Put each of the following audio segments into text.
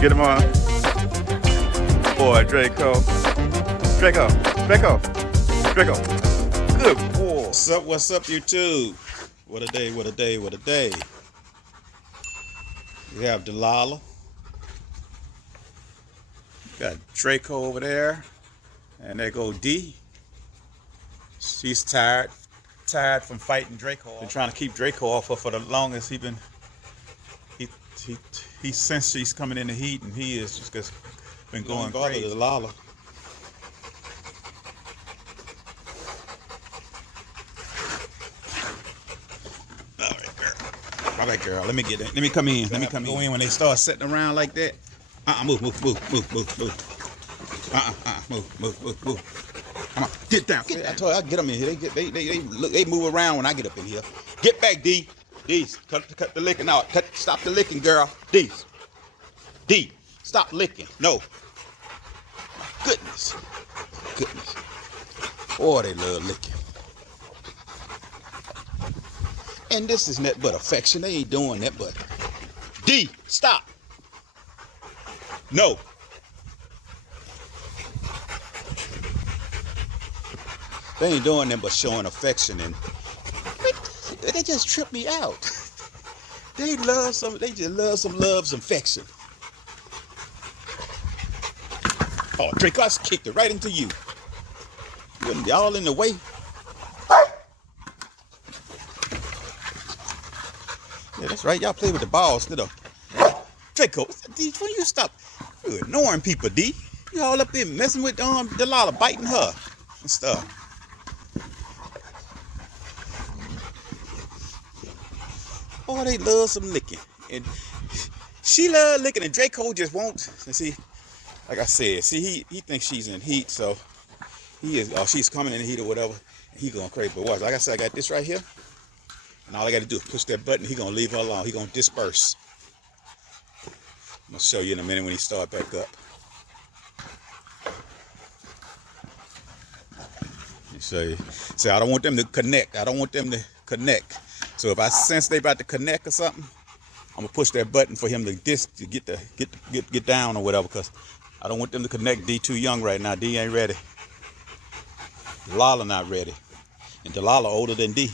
Get him on. Boy, Draco. Draco. Draco. Draco. Good boy. What's up, YouTube? What a day, what a day, what a day. We have Delilah. Got Draco over there. And there go D. She's tired from fighting Draco. Been trying to keep Draco off her for the longest. He sensed she's coming in the heat, and he is just been going crazy. Delilah. All right, girl. Let me get in. Let me come in. Let me come in. Go in when they start sitting around like that. Move. Move. Come on, get down. I told you, I get them in here. They move around when I get up in here. Get back, D. D, cut the licking out. Stop the licking, girl. D, stop licking. No. Goodness. Oh, they love licking. And this is nothing but affection. They ain't doing that, but D, stop. No. They ain't doing that but showing affection, and they just trip me out. They just love some affection. Oh, Draco, I just kicked it right into you. Y'all in the way. Yeah, that's right. Y'all play with the balls, did Draco, D, when you stop, you ignoring people, D. You all up there messing with Delilah, biting her and stuff. Oh, they love some licking, and she love licking, and Draco just won't. And see, like I said, see, he thinks she's in heat, so he is. Oh, she's coming in heat or whatever. And he going crazy, but watch. Like I said, I got this right here. And all I got to do is push that button. He gonna leave her alone. He gonna disperse. I'm gonna show you in a minute when he start back up. Let me show you. See, I don't want them to connect. So if I sense they about to connect or something, I'm gonna push that button for him to get down or whatever, because I don't want them to connect. D too young right now. D ain't ready. Delilah not ready, and Delilah older than D.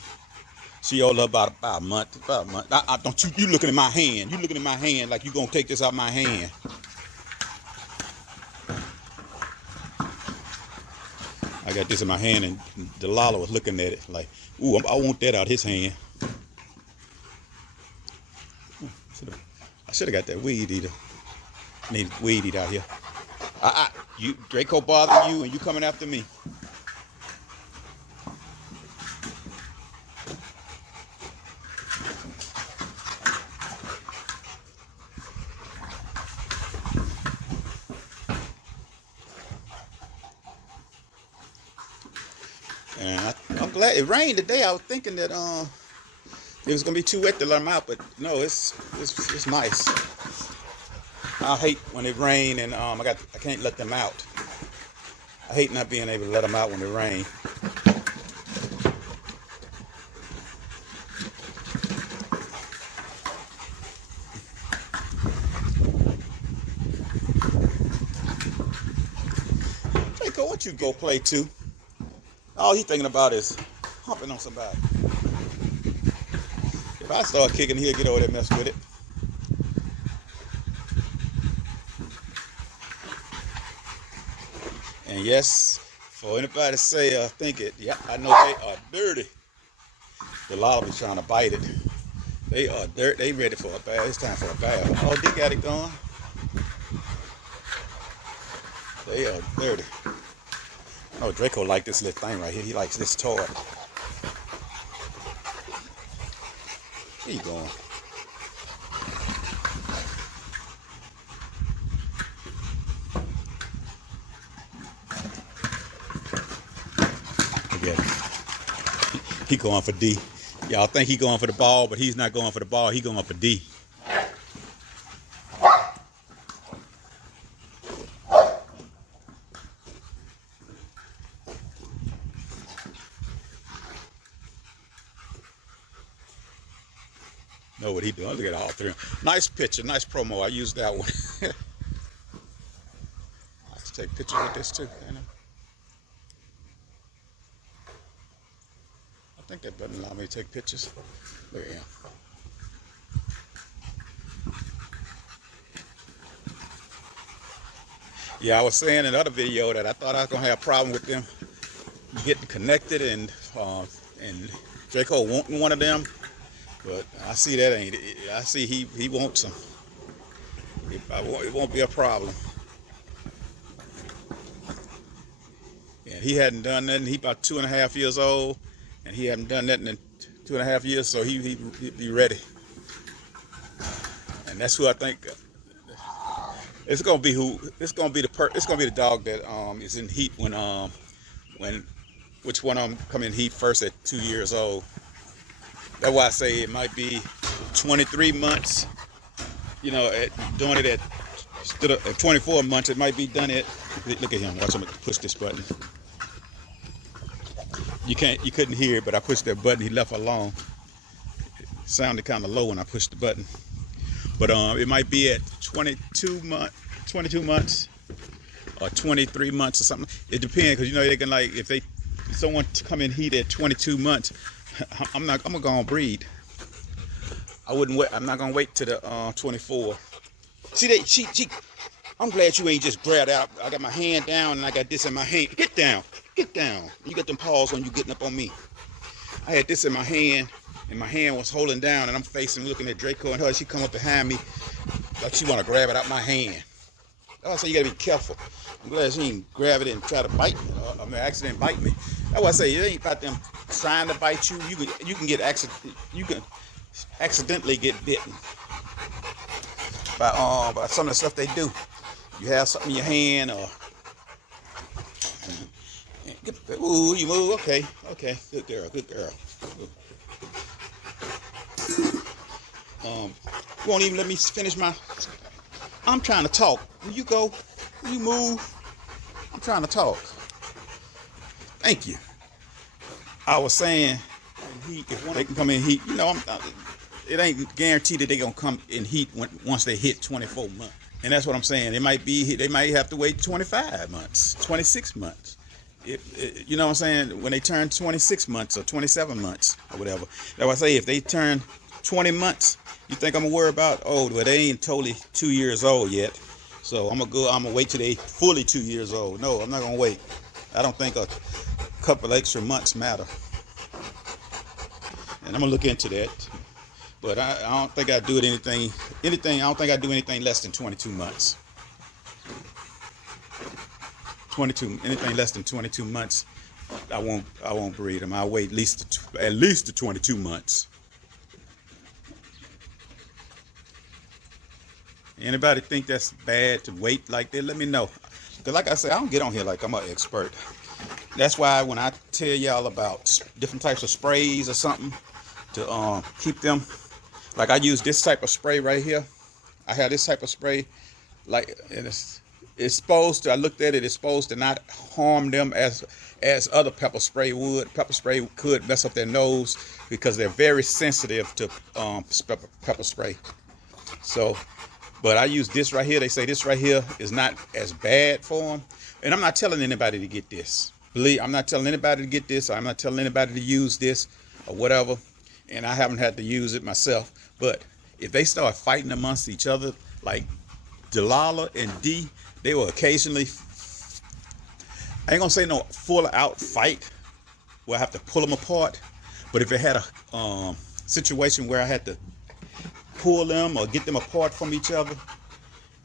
She older about a month. Don't you looking at my hand? You looking at my hand like you gonna take this out my hand? I got this in my hand, and Delilah was looking at it like, ooh, I want that out his hand. I should have got that weed eater. Need weed eater out here. You Draco bothering you, and you coming after me. And I'm glad it rained today. I was thinking that it was gonna be too wet to let them out, but no, it's nice. I hate when it rain and I can't let them out. I hate not being able to let them out when it rain. Draco, what you go play to? All he's thinking about is humping on somebody. If I start kicking, he'll get over there and mess with it. And yes, for anybody to say, think it, yeah, I know they are dirty. Delilah be trying to bite it. They are dirty. They ready for a bath. It's time for a bath. Oh, they got it going. They are dirty. Oh, Draco like this little thing right here. He likes this toy. Where you going? Look at him. He going for D. Y'all think he going for the ball, but he's not going for the ball. He going for D. Know what he doing? Look at all three. Nice picture, nice promo. I used that one. take pictures with this too. You know? I think that button allow me to take pictures. Look at him. Yeah, I was saying in another video that I thought I was gonna have a problem with them getting connected and Draco wanting one of them, but I see that ain't it. I see he wants them. It won't be a problem. Yeah, he hadn't done nothing. He about 2.5 years old, and he hadn't done nothing in 2.5 years, so he be ready. And that's who I think. It's gonna be the dog that is in heat when which one of them come in heat first at 2 years old. That's why I say it might be 23 months. You know, doing it at 24 months, it might be done at. Look at him. Watch him push this button. You couldn't hear it, but I pushed that button. He left alone. It sounded kind of low when I pushed the button. But it might be at 22 months, or 23 months or something. It depends, because you know they can, like, if someone come in heat at 22 months, I'm gonna go and breed. I wouldn't wait. I'm not gonna wait to the 24. See, I'm glad you ain't just grabbed out. I got my hand down and I got this in my hand. Get down. You got them paws on you getting up on me. I had this in my hand, and my hand was holding down, and I'm facing, looking at Draco and her. She come up behind me like she want to grab it out my hand. Oh, so you gotta be careful. I'm glad she didn't grab it and try to bite me. Accident bite me. That's why I say it ain't about them trying to bite you. You can accidentally get bitten by some of the stuff they do. You have something in your hand, or ooh, you move. Okay, good girl. You won't even let me finish my. I'm trying to talk. Will you go? Will you move? I'm trying to talk. Thank you. I was saying, if they can come in heat, you know, it ain't guaranteed that they're gonna come in heat once they hit 24 months. And that's what I'm saying. They might have to wait 25 months, 26 months. You know what I'm saying? When they turn 26 months or 27 months or whatever. That's why I say if they turn 20 months, you think I'm gonna worry about, oh, well, they ain't totally 2 years old yet. So I'm gonna wait till they fully 2 years old. No, I'm not gonna wait. I don't think a couple extra months matter. And I'm gonna look into that. But I don't think I do anything, I don't think I do anything less than 22 months. Anything less than 22 months, I won't breed them. I'll wait at least to 22 months. Anybody think that's bad to wait like that? Let me know. Because like I said, I don't get on here like I'm an expert. That's why when I tell y'all about different types of sprays or something to keep them, like I use this type of spray right here. I have this type of spray, like, and it's supposed to, I looked at it, it's supposed to not harm them as other pepper spray would. Pepper spray could mess up their nose because they're very sensitive to pepper spray. So, but I use this right here. They say this right here is not as bad for them. And I'm not telling anybody to get this. I'm not telling anybody to get this. I'm not telling anybody to use this or whatever. And I haven't had to use it myself. But if they start fighting amongst each other, like Delilah and D, they will occasionally, I ain't gonna say no full out fight where I have to pull them apart. But if it had a situation where I had to pull them or get them apart from each other,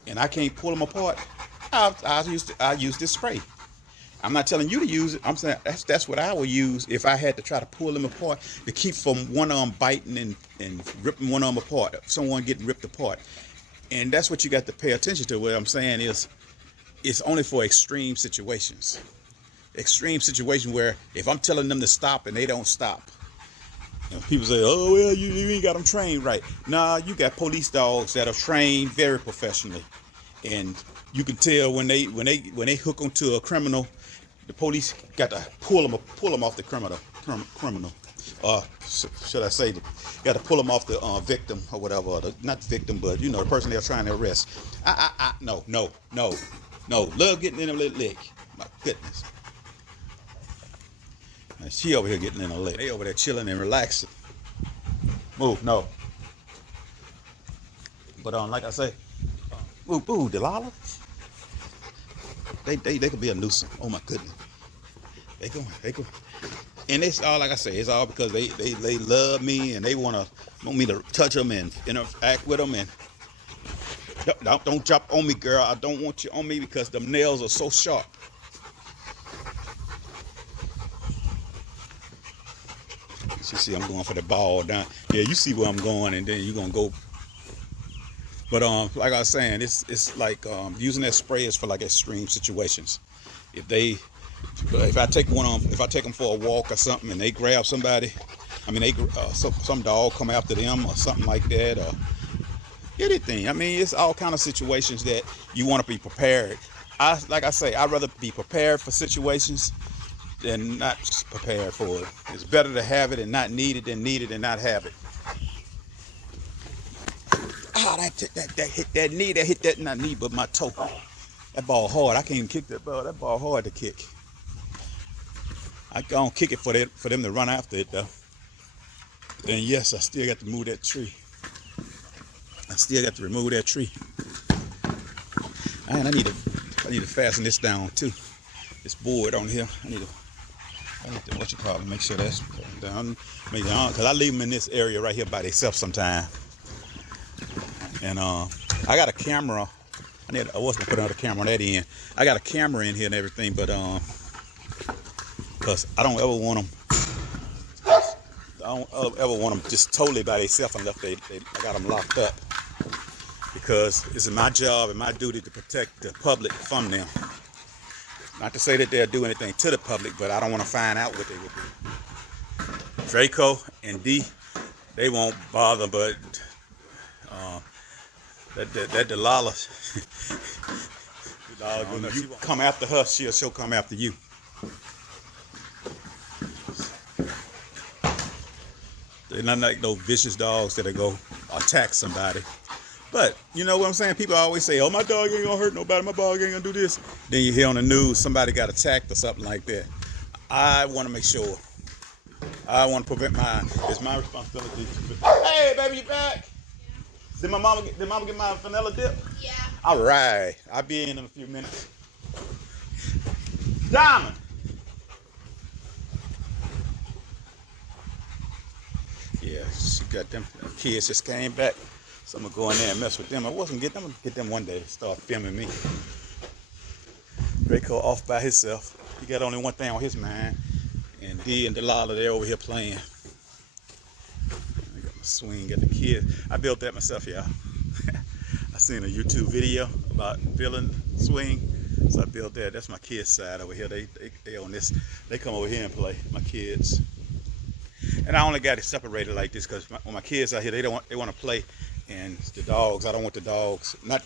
and I can't pull them apart, I use this spray. I'm not telling you to use it. I'm saying that's what I would use if I had to try to pull them apart, to keep from one of them biting and ripping one of them apart, someone getting ripped apart. And that's what you got to pay attention to. What I'm saying is, it's only for extreme situations. Extreme situation where if I'm telling them to stop and they don't stop. You know, people say, oh, well, you ain't got them trained right. Nah, you got police dogs that are trained very professionally. And you can tell when they hook them to a criminal, the police got to pull them off the criminal. Should I say, got to pull them off the victim or whatever, or not the victim, but you know, the person they're trying to arrest. No. No, love getting in a little lick. My goodness. Now she over here getting in a lick. They over there chilling and relaxing. Move, no. But like I say, ooh, Delilah. They could be a nuisance. Oh my goodness. They go. And it's all, like I say, it's all because they love me and they want me to touch them and interact with them. And don't jump on me, girl. I don't want you on me because them nails are so sharp. You see, I'm going for the ball down. Yeah, you see where I'm going, and then you're gonna go. But like I was saying, it's like using that spray is for like extreme situations. If I take them for a walk or something, and they grab somebody, I mean, some dog come after them or something like that, or anything. I mean, it's all kind of situations that you want to be prepared. Like I say, I'd rather be prepared for situations than not prepared for it. It's better to have it and not need it than need it and not have it. That hit that knee, that hit that, not knee, but my toe. That ball hard. I can't even kick that ball. That ball hard to kick. I don't kick it for them to run after it though. Then yes, I still got to move that tree. I still got to remove that tree. And I need to fasten this down too. This board on here. I need to make sure that's down. Because I leave them in this area right here by themselves sometimes. And I got a camera. I was gonna put another camera on that end. I got a camera in here and everything, but because I don't ever want them just totally by themselves unless I got them locked up. Because it's my job and my duty to protect the public from them. Not to say that they'll do anything to the public, but I don't want to find out what they would do. Draco and D, they won't bother, but that Delilah, when you come after her, she'll come after you. They're not like those vicious dogs that'll go attack somebody. But you know what I'm saying? People always say, "Oh, my dog ain't gonna hurt nobody. My dog ain't gonna do this." Then you hear on the news somebody got attacked or something like that. I want to make sure. I want to prevent mine. It's my responsibility. Hey, baby, you back? Yeah. Did mama get my vanilla dip? Yeah. All right. I'll be in a few minutes. Diamond. Yeah, she got them. Kids just came back. So I'm gonna go in there and mess with them. I'm gonna get them one day to start filming me. Draco off by himself. He got only one thing on his mind. And D and Delilah, they're over here playing. I got my swing, got the kids. I built that myself, y'all. I seen a YouTube video about building swing. So I built that. That's my kids' side over here. They on this. They come over here and play, my kids. And I only got it separated like this because when my kids out here, they want to play. And the dogs, I don't want the dogs, not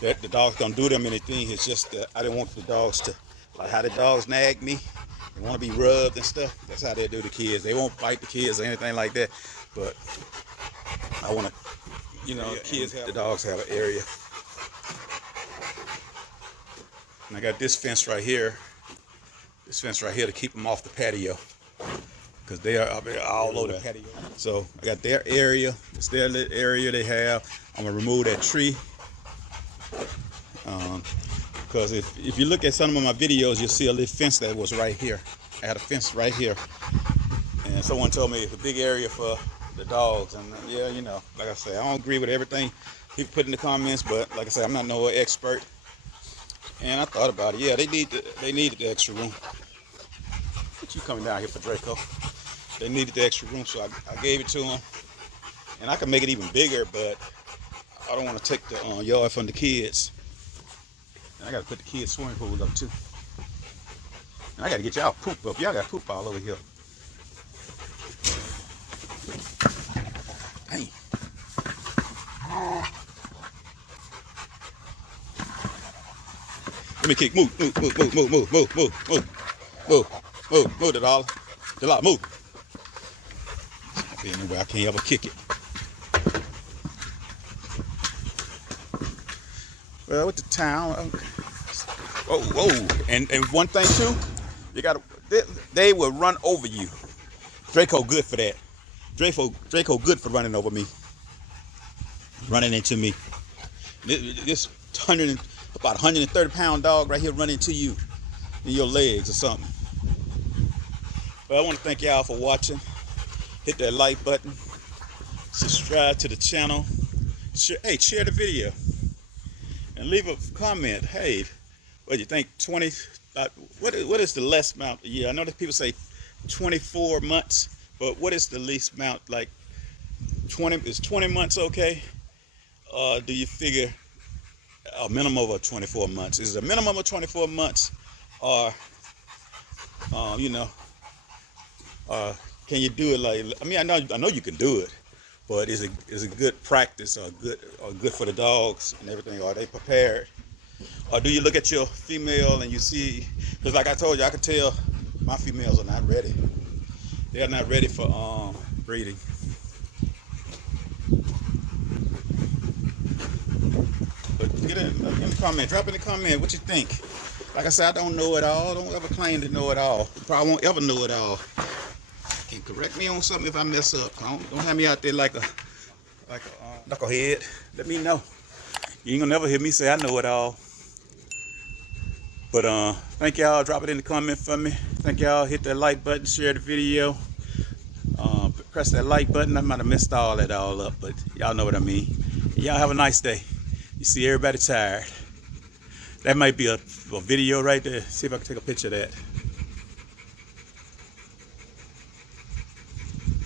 that the dogs don't do them anything, it's just that I didn't want the dogs to, like how the dogs nag me, they want to be rubbed and stuff. That's how they do the kids. They won't fight the kids or anything like that, but I want to, the dogs have an area. And I got this fence right here to keep them off the patio. Because they are all over the patio. So I got their area. It's their little area they have. I'm gonna remove that tree. Because if you look at some of my videos, you'll see a little fence that was right here. I had a fence right here. And someone told me it's a big area for the dogs. And yeah, like I say, I don't agree with everything he put in the comments, but like I say, I'm not no expert. And I thought about it. Yeah, they needed the extra room. What you coming down here for, Draco? They needed the extra room, so I gave it to them. And I can make it even bigger, but I don't want to take the yard from the kids. And I got to put the kids' swimming pool up too. And I got to get y'all poop up. Y'all got poop all over here. Dang. Let me kick. Move, Delilah, move. Anyway, I can't ever kick it. Well, with the town, Oh, whoa. And one thing too, you gotta, they will run over you. Draco good for that. Draco good for running over me. Running into me. This about 130-pound dog right here running into you in your legs or something. But I want to thank y'all for watching. Hit that like button. Subscribe to the channel. Hey, share the video. And leave a comment. Hey, what do you think? 20? What is the less amount a year? I know that people say 24 months, but what is the least amount? Like 20? Is 20 months okay? Do you figure a minimum of 24 months? Is it a minimum of 24 months, or you know, can you do it like? I mean, I know you can do it, but is it good practice or good for the dogs and everything? Are they prepared? Or do you look at your female and you see? Because like I told you, I can tell my females are not ready. They are not ready for breeding. But get in the comment, drop in the comment what you think. Like I said, I don't know it all. Don't ever claim to know it all. Probably won't ever know it all. And correct me on something if I mess up. Don't have me out there like a knucklehead. Let me know. You ain't gonna never hear me say I know it all. But thank y'all. Drop it in the comment for me. Thank y'all. Hit that like button. Share the video. Press that like button. I might have messed all that up, but y'all know what I mean. Y'all have a nice day. You see everybody tired. That might be a video right there. See if I can take a picture of that.